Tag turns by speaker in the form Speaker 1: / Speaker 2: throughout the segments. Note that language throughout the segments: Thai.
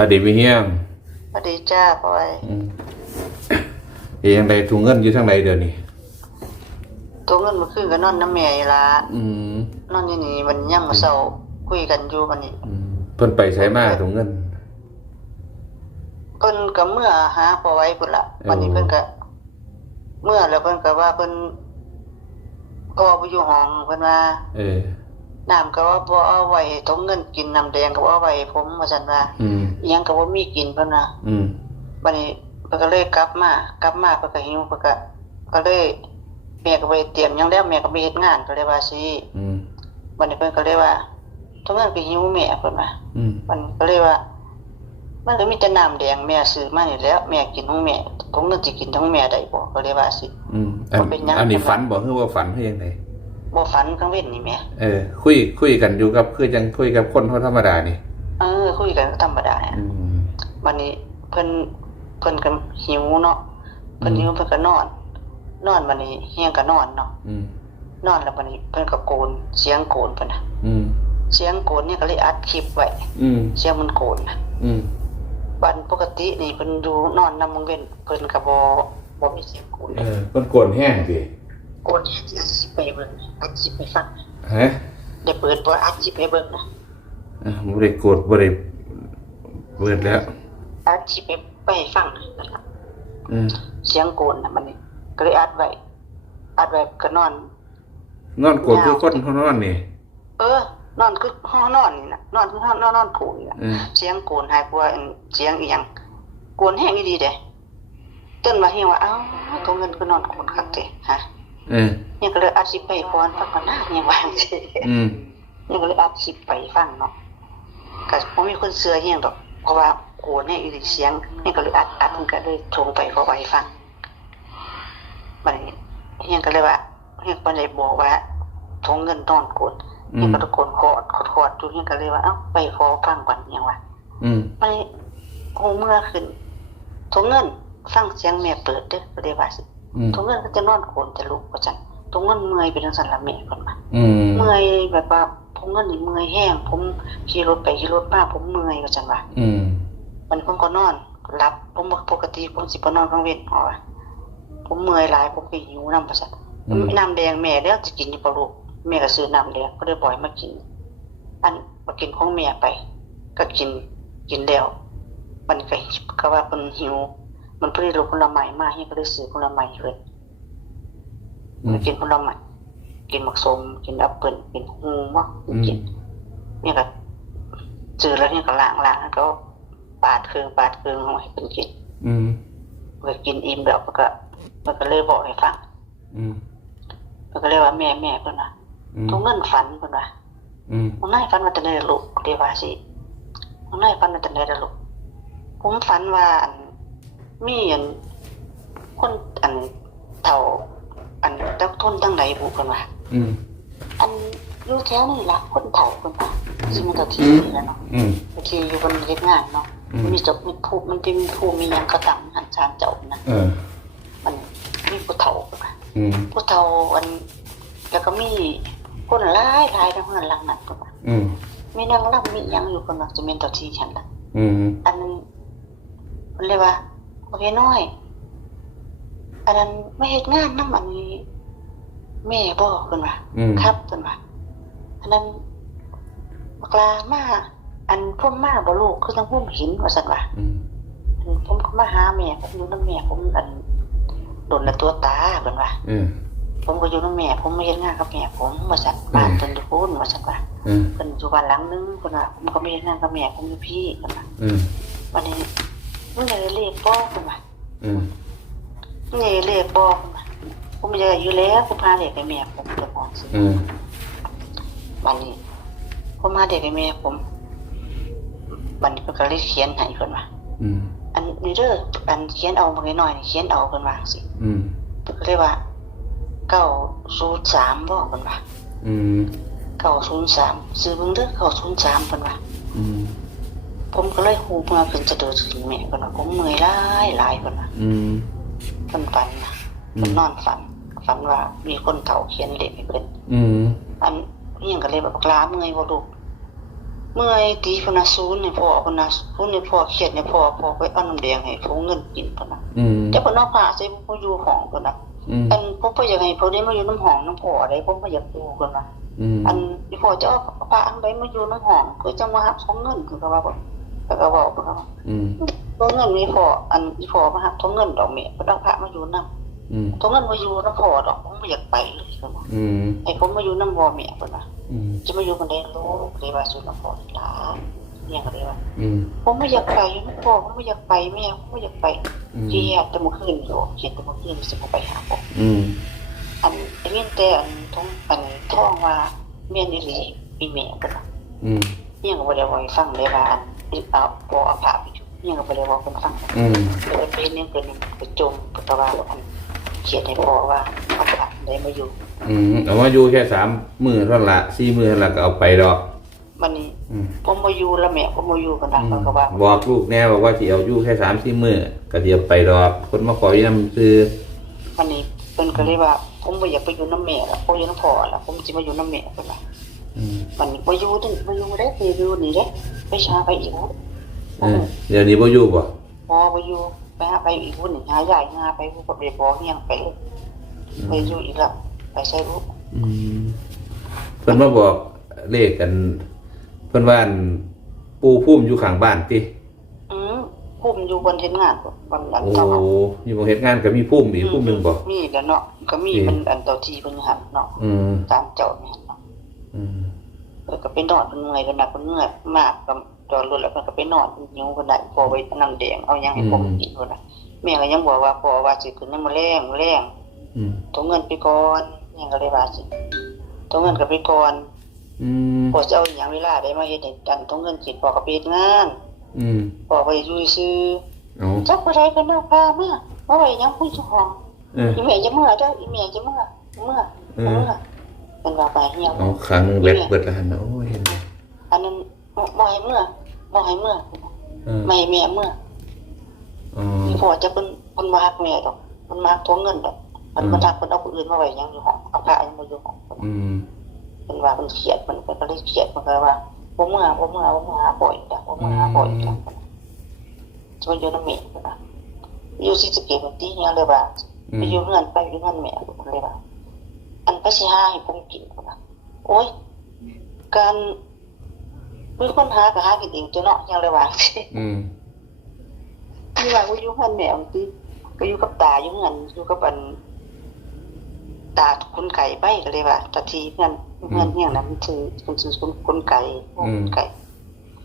Speaker 1: ว่าดีมีเฮียง
Speaker 2: สวัสดีจ้าพลอย
Speaker 1: อืมเอียงใดถุงเงินอยู่ทางใดเดี๋ยวนี้
Speaker 2: ตัวเงินมาขึ้นกับนอนน้ำแม่อีหละ
Speaker 1: อืม
Speaker 2: นอนอยู่นี่มันยังมาเศร้าคุยกันอยู่มันนี่
Speaker 1: อืมเพิ่นไปใช้มาถุงเงิน
Speaker 2: เพิ่นก็เมื่อหาพอไว้พุ่นละ
Speaker 1: เออ
Speaker 2: วันนี้เพิ่นก็ เมื่อแล้วเพิ่นก็ว่าเพิ่นก็บ่อยู่ห้องเพิ่นว่า
Speaker 1: เออ
Speaker 2: น้ำก็ว่าบ่เอาไว้ตรงเงินกินน้ำแดงก็บ่เอาไว้ให้ผมว่าซั่นว่า
Speaker 1: อืม
Speaker 2: อิหยังก็บ่มีกินเพิ่นว่า
Speaker 1: อืม
Speaker 2: บัดนี้เพิ่นก็เลยกลับมากลับมาเพิ่นก็หิวเพิ่นก็ก็เลยแม่ก็ไปเตรียมหยังแล้วแม่ก็ไปเฮ็ดงานก็เลยว่าสิ
Speaker 1: อืม
Speaker 2: วันนี้เพิ่นก็เลยว่าทุกเงินก็หิวแม่เพิ่นว่า
Speaker 1: อืม
Speaker 2: มันก็เลยว่ามันก็มีแต่น้ำแดงแม่ซื้อมานี่แหล้วแม่กินของแม่ทุกเงินสิกินของแม่ได้บ่ก็เลยว่าสิ
Speaker 1: อืมอัน
Speaker 2: บ่เป็นหยัง
Speaker 1: อันนี้ฝันบ่คือว่าฝันคือยังไง
Speaker 2: บ่ฝันกลางเว้นนี่แม่
Speaker 1: เออ คุยคุยกันอยู่กับคือจังคุยกับคนธรรมดานี่
Speaker 2: เออคุยกันก็ธรรมดาอะ
Speaker 1: อืม
Speaker 2: วันนี้เพิ่นเพิ่นก็หิวเนาะเพิ่นหิวเพิ่นก็นอน นอนวันนี้เฮียงก็นอนเนาะ
Speaker 1: อืม
Speaker 2: นอนแล้ววันนี้เพิ่นก็โกนเสียงโกนเพิ่นน่ะ
Speaker 1: อืม
Speaker 2: เสียงโกนนี่ก็เลยอัดคลิปไว้
Speaker 1: อืม
Speaker 2: เสียงมันโกนน่ะ
Speaker 1: อืม
Speaker 2: บันปกตินี่เพิ่นดูนอนนำมงเว้นเพิ่นก็บ่บ่มีเสียงโกน
Speaker 1: เออคนโกนแห้งสิ
Speaker 2: โกนที่สิไปเบิ่งอัดสิไปฟัง
Speaker 1: ฮะ
Speaker 2: ได้เปิดบ่อัดสิไปเบิ่งนะ
Speaker 1: อะบ่ได้โกดบ่ได้เปิดแล้ว
Speaker 2: อัดสิไปไปฟังนั่นล่ะ
Speaker 1: อืม
Speaker 2: เสียงโกนน่ะมันนี่ก็เลยอัดไว้อัดไว้ก็นอน
Speaker 1: นอนโกดคือคนเขานอนนี่
Speaker 2: เออ นอนคือห้องนอนนี่น่ะนอนคือห้องนอนนอนโกนนี่น่ะ
Speaker 1: อืม
Speaker 2: เสียงโกนหายกว่าอันเสียงอีหยังโกนแห้งอีดีเด้ต้นมาเฮียงว่าเอ้าตัวเงินก็นอนโกนคักเด้ฮะ
Speaker 1: เออ
Speaker 2: เนี่ยก็เลยอัดสิไปก่อนฟังก่อนนะเนี่ยว่าจังซี่
Speaker 1: อืม
Speaker 2: นี่ก็เลยอัดคลิปไปฟังเนาะ ก็บ่มีคนเชื่อเฮียงดอก เพราะว่าโกนเนี่ยอีหลีเสียงนี่ก็เลยอัดอัดมันก็เลยโทรไปขอไว้ฟังบัดนี้เฮียงก็เลยว่าเฮียงก็เลยบอกว่าทงเงินตอนโกน
Speaker 1: อื
Speaker 2: เฮียง
Speaker 1: ม
Speaker 2: ก็ตะโกนขอดขอดขอดอยู่เฮียงก็เลยว่าเอ้าไปขอฟังก่อนเฮียงว่า
Speaker 1: อืม
Speaker 2: ไม่โหเมื่อขึ้นทงเงินฟังเสียงแม่เปิดเด้อก็เลยว่าสิ
Speaker 1: อืม
Speaker 2: ทงเงินก็จะนอนโกนจะลุกว่าจังทงเงินเมื่อยเป็นจังซั่นละแม่เพิ่นว่า
Speaker 1: อืม
Speaker 2: เมื่อยแบบว่า ผมก็นี่เมื่อยแห้งผมขี่รถไปขี่รถมาผมเมื่อยก็จังว่า
Speaker 1: อืม
Speaker 2: มันผมก็นอนรับผมบ่ปกติผมสิบ่นอนกลางเว้นอ๋อผมเมื่อยหลายผมก็หิวน้ำประสาท
Speaker 1: อืม
Speaker 2: น้ำแดงแม่แล้วจะกินอยู่บ่ลูกแม่ก็ซื้อน้ำแดงก็เลยบ่อยมากิน อันมากินของแม่ไป ก็กินกินแล้ว มันก็ก็ว่าเพิ่นหิว มันเพิ่นได้ลผลไม้มาเฮียก็เลยซื้อผลไม้เพิ่น
Speaker 1: อืม
Speaker 2: ไปกินผลไม้ กินหมักสมกินแอปเปิ้ลกินฮูมะ
Speaker 1: อืม
Speaker 2: กินเนี่ยก็ซื้อแล้วเนี่ยก็ล้างล้างแล้วก็ปาดเครื่องปาดเครื่องเอาให้เป็นกิน
Speaker 1: อืม
Speaker 2: ก็กินอิ่มแล้วมันก็มันก็เลยบอกให้ฟัง
Speaker 1: อืม
Speaker 2: มันก็เลยว่าแม่แม่เพิ่นว่า
Speaker 1: อืม
Speaker 2: ทุกเงินฝันเพิ่นว่า
Speaker 1: อืม
Speaker 2: มันนายฝันว่าจะได้ลูกเดว่าสิมันนายฝันว่าจะได้ลูกผมฝันว่าอันมีอันคนอันเฒ่าอันตักทนตั้งไหนบุเพิ่นว่า
Speaker 1: อืม
Speaker 2: อันอยู่แถวนี่ล่ะคนเฒ่าเพิ่นว่าซึ่งมันก็ที่นี่แหล้วเนาะ
Speaker 1: อืม
Speaker 2: บางทีอยู่บนเฮ็ดงานเนาะ
Speaker 1: อืม
Speaker 2: มันมีจบมีภูมิมันจะมีภูมิมีหยังกระตังหันชานเจ้านะ
Speaker 1: เออ
Speaker 2: มันมีผู้เฒ่าเพิ่นว่า
Speaker 1: อืม
Speaker 2: ผู้เฒ่าอัน แล้วก็มีคนหลายหลายทั้งนั้นหลังนั้นเพิ่นว่า
Speaker 1: อืม
Speaker 2: มีนางรำมีหยังอยู่เพิ่นว่าจะเป็นตัวที่ฉันล่ะ
Speaker 1: อืม
Speaker 2: อันนั้นมันเรียกว่าโอเคน้อย อันนั้นไม่เฮ็ดงานนำอันนี้ แม่บ่เพิ่นว่า
Speaker 1: อืม
Speaker 2: ครับเพิ่นว่าอันนั้นบักลามาอันพ่อมาบ่ลูกคือต้องพุ่มหินว่าซั่นว่า
Speaker 1: อืม
Speaker 2: อันผมก็มาหาแม่ผมอยู่นำแม่ผมอันโดนละตัวตาเพิ่นว่า
Speaker 1: เออ
Speaker 2: ผมก็อยู่นำแม่ ผมไม่เฮ็ดงานกับแม่ผมว่าซั่น
Speaker 1: อืม
Speaker 2: บ้านเพิ่นอยู่พุ่นว่าซั่นว่า
Speaker 1: เออ
Speaker 2: เพิ่นอยู่บ้านหลังนึงเพิ่นว่าผมก็ไม่เฮ็ดงานกับแม่ผมอยู่พี่เพิ่นว่า
Speaker 1: เออ
Speaker 2: วันนี้มึงอยากได้เลขบ่เพิ่นว่า
Speaker 1: เออ
Speaker 2: มึงอยากได้เลขบ่เพิ่นว่า ผมอยากได้อยู่แล้วผมพาเด็กให้แม่ผมจะบอกสิ
Speaker 1: เออ
Speaker 2: วันนี้ ผมพาเด็กให้แม่ผมวันนี้เพิ่นก็เลยเขียนให้เพิ่นว่า
Speaker 1: อืม
Speaker 2: อันนี้เด้ออันเขียนเอามาหน่อยๆนี่เขียนเอาเพิ่นว่าสิ
Speaker 1: อืม
Speaker 2: เพิ่นก็เลยว่า903บ่เพิ่นว่า
Speaker 1: อืม
Speaker 2: 903ซื้อเบิ่งเด้อ903เพิ่นว่า
Speaker 1: อืม
Speaker 2: ผมก็เลยฮู้เมื่อขึ้นจะเดินถึงแม่เพิ่นว่าผมเมื่อยหลายหลายเพิ่นว่า
Speaker 1: อืม
Speaker 2: เพิ่นฝันนะ
Speaker 1: อืม
Speaker 2: เพิ่นนอนฝัน ฝันว่ามีคนเฒ่าเขียนเลขให้เพิ่น
Speaker 1: อืม
Speaker 2: อันนี้ยังก็เลยแบบกลาเมื่อยบ่ลูกเมื่อยตีพนาศูนย์นี่พ่อพนาศูนย์นี่พ่อเครียดนี่พ่อพ่อไปเอาน้ำแดงให้พ่อเงินกินพุ่นน่ะ
Speaker 1: อืม
Speaker 2: แต่เพิ่นเอาผ้าใส่พ่ออยู่ห้องพุ่นน่ะ
Speaker 1: อืม
Speaker 2: อันผมบ่อยากให้พ่อได้มาอยู่น้ำห้องน้ำพ่อได้ผมบ่อยากอยู่พุ่นน่ะ
Speaker 1: อืม
Speaker 2: อันอีพ่อจะเอาผ้าอันใดมาอยู่น้ำห้องคือจะมาหักของเงินคือก็ว่าบ่ก็ก็บอกพุ่นว่า
Speaker 1: อืม
Speaker 2: บ่เงินนี่พ่ออันอีพ่อมาหักของเงินดอกแม่เพิ่นเอาผ้ามาอยู่นำ
Speaker 1: อืม
Speaker 2: ของเงินมาอยู่น้ำพ่อดอกผมบ่อยากไปเลยคือว่า
Speaker 1: อืม
Speaker 2: ให้ผมมาอยู่น้ำพ่อแม่พุ่นน่ะ
Speaker 1: อืม
Speaker 2: จะมาอยู่กันได้ลูกเลยว่าสุดน้ำพ่อหลานเนี่ยก็เลยว่า
Speaker 1: อืม
Speaker 2: ผมไม่อยากไปนะพ่อผมไม่อยากไปแม่ผมไม่อยากไป
Speaker 1: อืม
Speaker 2: เกียดแต่เมื่อคืนอยู่เกียดแต่เมื่อคืนสิผมไปหาผม
Speaker 1: อืม
Speaker 2: อันไอ้เมียนแต่อันท้องอันท้องว่าเมียนอีหลีมีแม่กันนะ
Speaker 1: อืม
Speaker 2: เนี่ยก็บ่ได้เว่าให้ฟังเลยว่าอันอีเอาพ่อเอาผ้าไปจุเนี่ยก็บ่ได้เว่าให้ฟัง
Speaker 1: อืม
Speaker 2: เลยเป็นเนี่ยเกิดไปจมเพราะว่าอัน เขียนให้พ่อว่าเอาผ้าได้มาอยู่
Speaker 1: อืมเอามาอยู่แค่สามมือเท่านั้นละสี่มือเท่านั้นละก็เอาไปดอก
Speaker 2: มันนี่
Speaker 1: อืม
Speaker 2: ผมมาอยู่แล้วแม่ผมมาอยู่กันนะมันก็ว่า
Speaker 1: บอกลูกแน่บอกว่าที่เอาอยู่แค่สามสี่มือก็ที่เอาไปดอก คนมาขอย้ำซื้อ
Speaker 2: มันนี่เพิ่นก็เลยว่า ผมบ่อยากไปอยู่น้ำแม่ละผมอยู่น้ำพ่อละผมสิมาอยู่น้ำแม่เพิ่นว่า
Speaker 1: อืม
Speaker 2: มันบ่อยู่นี่บ่อยู่เด้ไปอยู่นี่เด้ไปช้าไปอีกบ่
Speaker 1: เออเดี๋ยวนี้บ่อยู่บ่
Speaker 2: พอบ่อยู่ ไปหาไปอีกพุ่นนี่หาใหญ่หาไปผู้ก็ไปบอกเฮียงไปเลยไปอยู่อีกแล้วไปใช้รู้
Speaker 1: อืมเพิ่นมาบอกเลขกัน เพิ่นว่าอันปูพุ่มอยู่ข้างบ้านติ
Speaker 2: อืมพุ่มอยู่บนเฮ็ดงานพุ่นบนอัน
Speaker 1: โอ้
Speaker 2: เจ้าเฮา
Speaker 1: อยู่บ่เฮ็ดงานก็มีพุ่มอีกพุ่มหนึงบ่
Speaker 2: มีแล้วเนาะก็มี
Speaker 1: อืม
Speaker 2: มันอันเต่าที่เพิ่นหันเนาะ
Speaker 1: อืม
Speaker 2: ตามเจ้านี่หั่นเนาะ
Speaker 1: อืม
Speaker 2: แล้วก็ไปนอนเพิ่นเมื่อยเพิ่นน่ะเพิ่นเมื่อยมากก็ จอดรถแล้วเพิ่นก็ไปนอนหิวเพิ่นได้พอไว้น้ำแดงเอาหยังให้ผมกินพุ่นน่ะแม่ก็ยังบอกว่าพอว่าสิขึ้นยามมื้อแลงมื้อแลง
Speaker 1: อืม
Speaker 2: ตัวเงินไปก่อนยังก็เลยว่าสิตัวเงินก็ไปก่อน
Speaker 1: อืม
Speaker 2: พอจะเอาอหย่างเวลาได้มาเฮ็ดให้ดันตัวเงินกินพอก็ไปเฮ็ดงาน
Speaker 1: อืม
Speaker 2: พอไปอยู่ซื่อ
Speaker 1: เอา
Speaker 2: จักบ่ได้ก็นอกพามาบ่ไว้หยังคุยเจ้าของ
Speaker 1: เออ
Speaker 2: อีแม่จะเมื่อเด้ออีแม่จะเมื่อเมื่อ
Speaker 1: เออ
Speaker 2: เมื่อเป็นว่าไปเฮีย
Speaker 1: เอาครั้งแรกเบิดแล้วหั่นน่ะโอ้ยเห็นไหม
Speaker 2: อันนั้นบ่บ่ให้เมื่อ บ่ให้เมื่อ
Speaker 1: เออ
Speaker 2: ไม่ให้แม่เมื่อ
Speaker 1: อ๋อ
Speaker 2: มีพ่อจะเพิ่นเพิ่นมาฮักแม่ดอกเพิ่นมาตัวเงินดอก มันบ่ทักเพิ่นเอาผู้อื่นมาไว้หยังอยู่ห้องเอาพระยังบ่อยู่ห้อง
Speaker 1: อืม
Speaker 2: เป็นว่ามันเครียดมันเป็นก็เลยเครียดมันก็ว่าบ่เมื่อบ่เมื่อบ่เมื่อหาบ่อยจ้ะบ่เมื่อหาบ่อยจ้ะจะมาอยู่น้ำแม่ก็นะอยู่สิสะเกตมันตีเนี่ยเลยว่า
Speaker 1: อื
Speaker 2: ไป
Speaker 1: ม
Speaker 2: อยู่เฮือนไปอยู่เฮือนแม่ก็เลยว่าอันไปสิหาให้ผมกินก็นะโอ้ยการ มีคนหาก็หากินเองจ้ะเนาะยังเลยว่า
Speaker 1: อืม
Speaker 2: ที่ว่าอยู่เฮือนแม่บางทีก็อยู่กับตาอยู่เฮือนอยู่กับอันตาคุณไก่ไปก็เลยว่าตาทีเพื่อนเพื่อนเนี่ยนะมันชื่อมันชื่อคุณคุณไก่คุณไก่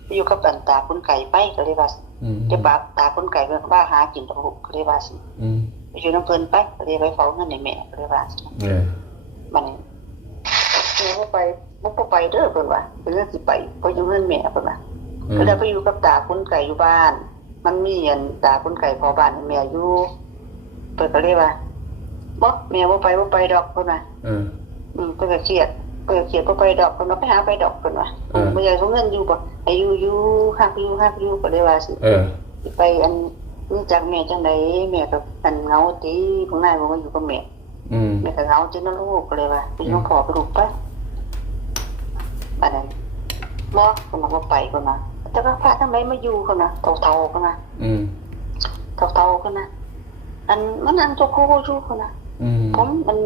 Speaker 2: ไปอยู่กับอันตาคุณไก่ไปก็เลยว่า
Speaker 1: อืม
Speaker 2: เดี๋ยวบาตาคุณไก่เพิ่นว่าหากินตะลุกก็เลยว่าสิ
Speaker 1: อืม
Speaker 2: ไปอยู่น้ำเพิ่นไปก็เลยไปเฝ้าเงินในแม่ก็เลยว่าสิ
Speaker 1: เออ
Speaker 2: มันนี่แม่บ่ไป บ่บ่ไปเด้อเพิ่นว่าเพิ่นสิไปไปอยู่เงินแม่เพิ่นว่า
Speaker 1: อื
Speaker 2: ก็
Speaker 1: ม
Speaker 2: เลยไปอยู่กับตาคุณไก่อยู่บ้าน มันมีอันตาคุณไก่พอบ้านให้แม่อยู่เพิ่นก็เลยว่าบ่แม่บ่ไปบ่ไปดอกเพิ่นว่า
Speaker 1: เออ
Speaker 2: อืมเพิ่นก็เครียดเพิ่นก็เครียดบ่ไปดอกเพิ่นว่าไปหาไปดอกเพิ่นว่า
Speaker 1: เออ
Speaker 2: บ่อยากเอาเงินอยู่บ่ให้อยู่อยู่ฮักอยู่ฮักอยู่ก็เลยว่าสิ
Speaker 1: เออ
Speaker 2: สิไปอันรู้จักแม่จังไดแม่ก็อันเหงาติผู้นายบ่มาอยู่กับแม่
Speaker 1: อืม
Speaker 2: แม่ก็เหงาจินะลูกก็เลยว่าไปอยู่กับพ่อไปลูกไป บัดนั้นบ่เพิ่นบอกว่าไปเพิ่นว่าแต่ว่าพระทั้งหลายมาอยู่เพิ่นน่ะเฒ่าๆเพิ่นน่ะ
Speaker 1: อืม
Speaker 2: เฒ่าๆเพิ่นน่ะอันมันอันโจโคอยู่เพิ่นน่ะ
Speaker 1: อืม
Speaker 2: ผมมัน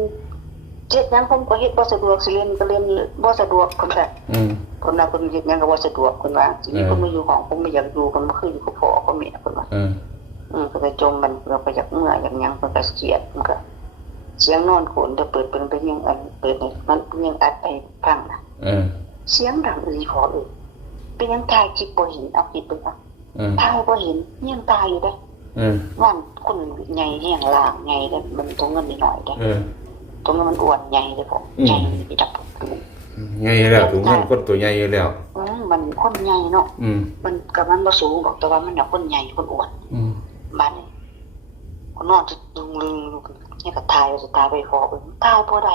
Speaker 2: เจ็ดหยังผมก็เฮ็ดบ่สะดวกสิเรียนก็เรียนบ่สะดวกเพิ่นว่า
Speaker 1: อืม
Speaker 2: เพิ่นว่าเพิ่นเฮ็ดหยังก็บ่สะดวกเพิ่นว่าสิมี
Speaker 1: เออ
Speaker 2: คนมาอยู่ของผมไม่อยากอยู่กันบ่คืออยู่กับพ่อกับแม่เพิ่นว่า
Speaker 1: เออ
Speaker 2: อืมเพิ่นก็จมมันเพิ่นก็อยากเมื่อยอยากหยังเพิ่นก็เครียดเพิ่นก็เสียงนอนโขนเดี๋ยวเปิดเป็นไปยังอันเปิดนี่มันยังอัดไปฟังน่ะ
Speaker 1: เออ
Speaker 2: เสียงดังอีพอเลยเป็นหยังถ่ายคลิปบ่เห็นเอาคลิปไปเอา
Speaker 1: เออ
Speaker 2: ถ่ายบ่เห็นยังตายอยู่เด้
Speaker 1: เออ
Speaker 2: ว่านคนใหญ่แห้งล่างใหญ่เด้มันตรงเงินนิดหน่อยเด้
Speaker 1: เออ
Speaker 2: ตรงเงินมันอ้วนใหญ่เด้พอ
Speaker 1: อืม
Speaker 2: ใหญ่ไปดับ
Speaker 1: ใหญ่แล้วถุงเงินคนตัวใหญ่อยู่แล้ว
Speaker 2: อืมมันคนใหญ่เนาะ
Speaker 1: อืม
Speaker 2: มันกับมันบ่สูงบอกแต่ว่ามันน่ะคนใหญ่คนอ้วน
Speaker 1: อืม
Speaker 2: บ้านนี่คนนอนจะดึงลึงอยู่นี่ก็ตายจะตายไปพอเบิ่งตายบ่ได้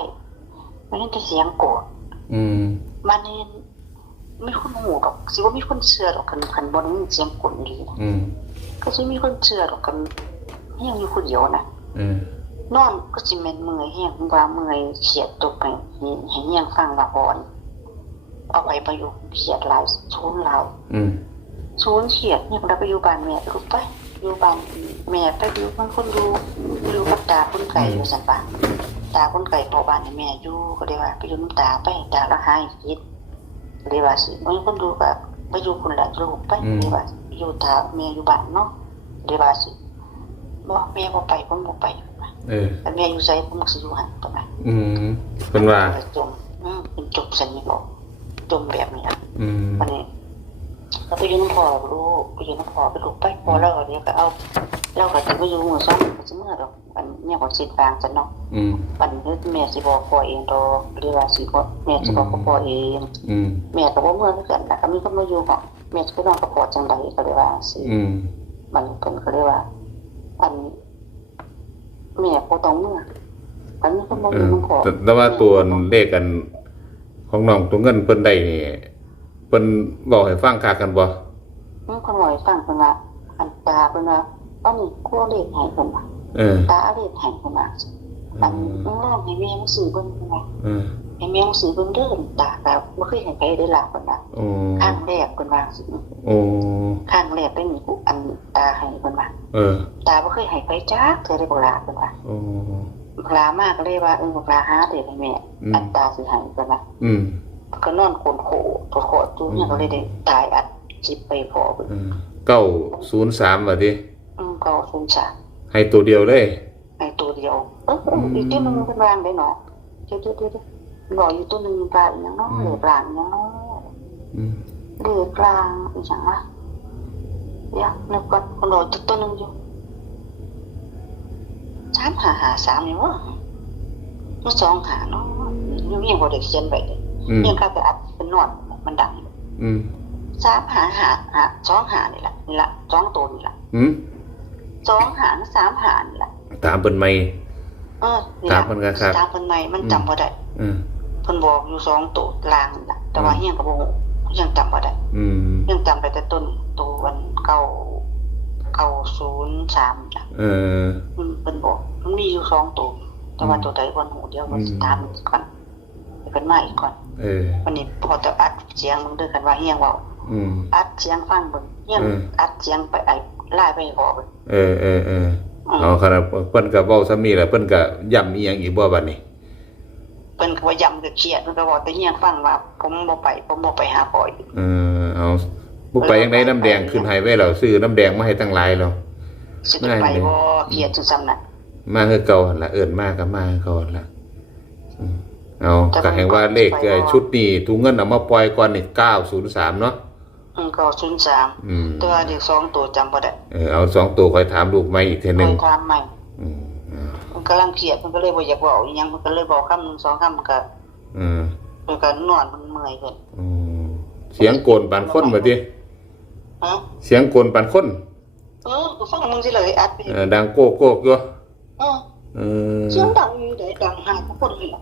Speaker 2: มันนั่นจะเสียงโกรธ
Speaker 1: อื ม
Speaker 2: บ้านนี้ไม่คนหูดอกสิว่ามีคนเชื่อดอกกันคันบ่ได้ยินเสียงกลดีนะ
Speaker 1: อืม
Speaker 2: ก็สิมีคนเชื่อดอกกันยังอยู่คนเดียวนะ
Speaker 1: เออน
Speaker 2: อนก็สิแม่นเมื่อยแฮงว่าเมื่อยเขียดตกไปให้ให้ยังฟังว่าบ่อนเอาไปประยุกต์เขียดหลายศูนย์หลาย
Speaker 1: อืม
Speaker 2: ศูนย์เขียดนี่เราไปอยู่บ้านแม่ลูกไปอยู่บ้านแม่ไปอยู่บ้านคนดูอยู่กับตาคนไก่อยู่สันปะ ตาคนไก่พอบ้านให้แม่อยู่ก็เลยว่า ไปอยู่น้ำตาไปตาละหายคิดเลยว่าสิมันคนดูก็ไปอยู่คนละลูกไปเลยว่าอยู่ตาแม่อยู่บ้านเนาะเลยว่าสิบ่แม่บ่ไปผมบ่ไป
Speaker 1: เออ
Speaker 2: แต่แม่อยู่ไสผมก็สิอยู่หั่นประมาณ
Speaker 1: อืมเพิ่นว่า
Speaker 2: จมอืมเป็นจบสันนี่บอกจมแบบนี้ล่ะ
Speaker 1: อืม
Speaker 2: วันนี้เราไปอยืนพ่อลูกไปอยืนพ่อไปลูกไปพอแล้วเดี๋ยวก็เอา เราก็จะไปอยู่มือซ้อมก็จะเมื่อดอกอันเนี่ยของสิทธิ์ฟางจะเนาะ
Speaker 1: อืม
Speaker 2: วันนี้แม่สิบอกพ่อเองดอกหรือว่าสิบอกแม่สิบอกกับพ่อเอง
Speaker 1: อืม
Speaker 2: แม่ก็บ่เมื่อคือกันแล้วก็มีคนมาอยู่ก็แม่จะไปนอนกับพ่อจังไดก็เลยว่าสิ
Speaker 1: อืม
Speaker 2: มันเพิ่นก็เลยว่า อันแม่บ่ต้องเมื่ออันนี้คนมาอ
Speaker 1: เอยู่อ
Speaker 2: มันขอ
Speaker 1: แต่แต่ว่าตัวเลขกันของน้องตัวเงินเพิ่นได้นี่เพิ่นบอกให้ฟังคากันบ่
Speaker 2: มันคนลอยฟังเพิ่นว่าอันตาเพิ่นว่า อันนี้กลัวเลขให้เพิ่นว่า
Speaker 1: เออ
Speaker 2: ตาเอาเลขให้เพิ่นว่าอันมึงลองให้แม่มึงซื้อเบิ่งเพิ่นว่า
Speaker 1: เออ
Speaker 2: ให้แม่มึงซื้อเบิ่งเด้อตาก็บ่เคยให้ไปได้ล่ะเพิ่นว่า
Speaker 1: โอ้
Speaker 2: ครั้งแรกเพิ่นว่าสิ
Speaker 1: โอ้
Speaker 2: ครั้งแรกได้มีผู้อันตาให้เพิ่นว่า
Speaker 1: เออ
Speaker 2: ตาบ่เคยให้ไปจักเทื่อได้บ่ล่ะเพิ่นว่า
Speaker 1: โอ้
Speaker 2: บักลามากก็เลยว่าเออบักลาหาเลขให้แม่
Speaker 1: อืม
Speaker 2: อันตาสิให้เพิ่นว่า
Speaker 1: อืม
Speaker 2: ก็นอนโคนโขโคโคจูเนี่ยก็เลยได้ตายอัดจิตไปพอเพิ่น
Speaker 1: เออเก้าศูนย์สามว่าดิ
Speaker 2: อื มก็สงสาร
Speaker 1: ให้ตัวเดียวเลย
Speaker 2: ในตัวเดียว เออเอออีกตัวหนึงเป็นวางได้เนาะเดี๋ยวๆๆๆรออยู่ตัวหนึงปลาอีหยังเนาะเหลือกลางอีหยังเนาะ
Speaker 1: อืม
Speaker 2: เหลือกลางอีหยังวะเดี๋ยวนึกก่อนคนรอจุดตัวหนึงอยู่สามหาหาสามนี่วะมันสองหาเนาะยังยังบ่ได้เขียนไว้เลย
Speaker 1: อืม
Speaker 2: ยังเข้าไปอัดเป็นนวดมันดังอยู่
Speaker 1: อืม
Speaker 2: สามหาหาหาสองหานี่แหละนี่ละสองตัวนี่ละ
Speaker 1: อืม
Speaker 2: สองหารสามหารนี่แหละ
Speaker 1: ตามเพิ่นใหม่
Speaker 2: เออนี่
Speaker 1: ตา
Speaker 2: ล่ะ
Speaker 1: มเพิ่นก็ครับ
Speaker 2: ตามเพิ่นใหม่มัน
Speaker 1: อืม
Speaker 2: จำบ่ได้
Speaker 1: เออ
Speaker 2: เพิ่นบอกอยู่สองตัวลางนี่ล่ะ แต่ว่า
Speaker 1: อืม
Speaker 2: เฮียงก็บ่ฮู้ยังจำบ่ได้
Speaker 1: อืม
Speaker 2: ยังจำไปแต่ต้นตัววันเก้าเก้าศูนย์สามล่ะ
Speaker 1: เออ
Speaker 2: มันเพิ่นบอกมันมีอยู่สองตัวแต่ว่าตัวใดบ่ฮู้เดี๋ยวมัน
Speaker 1: อืม
Speaker 2: ตามอีกก่อนเดี๋ยวเพิ่นมาอีกก่อน
Speaker 1: เออ
Speaker 2: วันนี้พอจะอัดเสียงมึงเด้อกันว่าเฮียงเว้า
Speaker 1: อืม
Speaker 2: อัดเสียงฟังเบิ่งเฮียง
Speaker 1: อืม
Speaker 2: อัดเสียงไปไอ้ ไล่ไปให้พอเบิ่ง
Speaker 1: เออเออเออ
Speaker 2: อืม
Speaker 1: เอาครับเพิ่นก็เว้าซ้ำนี่แหละเพิ่นก็ย้ำอีหยังอีกบ่บัดนี้
Speaker 2: เพิ่นก็ว่าย้ำก็เครียดเพิ่นก็บอกแต่เฮียงฟังว่า ผมบ่ไปผมบ่ไปหาพ่ออีก
Speaker 1: เออเอาบ่ไปยังไดน้ำแดงขึ้นให้ไว้แล้วซื้อน้ำแดงมาให้ตั้งหลายแล้ว
Speaker 2: สิจะไปบ่เครียดจังซั่นน่ะ
Speaker 1: มาคือเก่าหั่นล่ะเอิ้นมาก็มาคือเก่าหั่นล่ะอืมเอาก็แห่งว่าเลขเอ่อชุดนี้ถุงเงินเอามาปล่อยก่อนนี่903เนาะ
Speaker 2: อืมก็03
Speaker 1: อืม
Speaker 2: แต่ว่าเด็กสองตัวจำบ่ได้
Speaker 1: เออเอาสองตัวค่อยถามลูกใหม่อีกเทื่อหนึง
Speaker 2: ไปถามใหม่
Speaker 1: อืมอ่า
Speaker 2: มันกำลังเครียดมันก็เลยบ่อยากเว้าอีหยังมันก็เลยบอกคำหนึงสองคำมันก็
Speaker 1: อืม
Speaker 2: มันก็นอนมันเมื่อยเพิ่น
Speaker 1: อืมเสียงโกนปานคนบ่ติ
Speaker 2: ฮะ
Speaker 1: เสียงโกนปานคน
Speaker 2: เออก็ฟังมึงสิเลยอัดไป
Speaker 1: เออดังโกกโกกอยู่
Speaker 2: เออ
Speaker 1: เออ
Speaker 2: เสียงดังอยู่ได้ดังหาทุกคนเลยล่ะ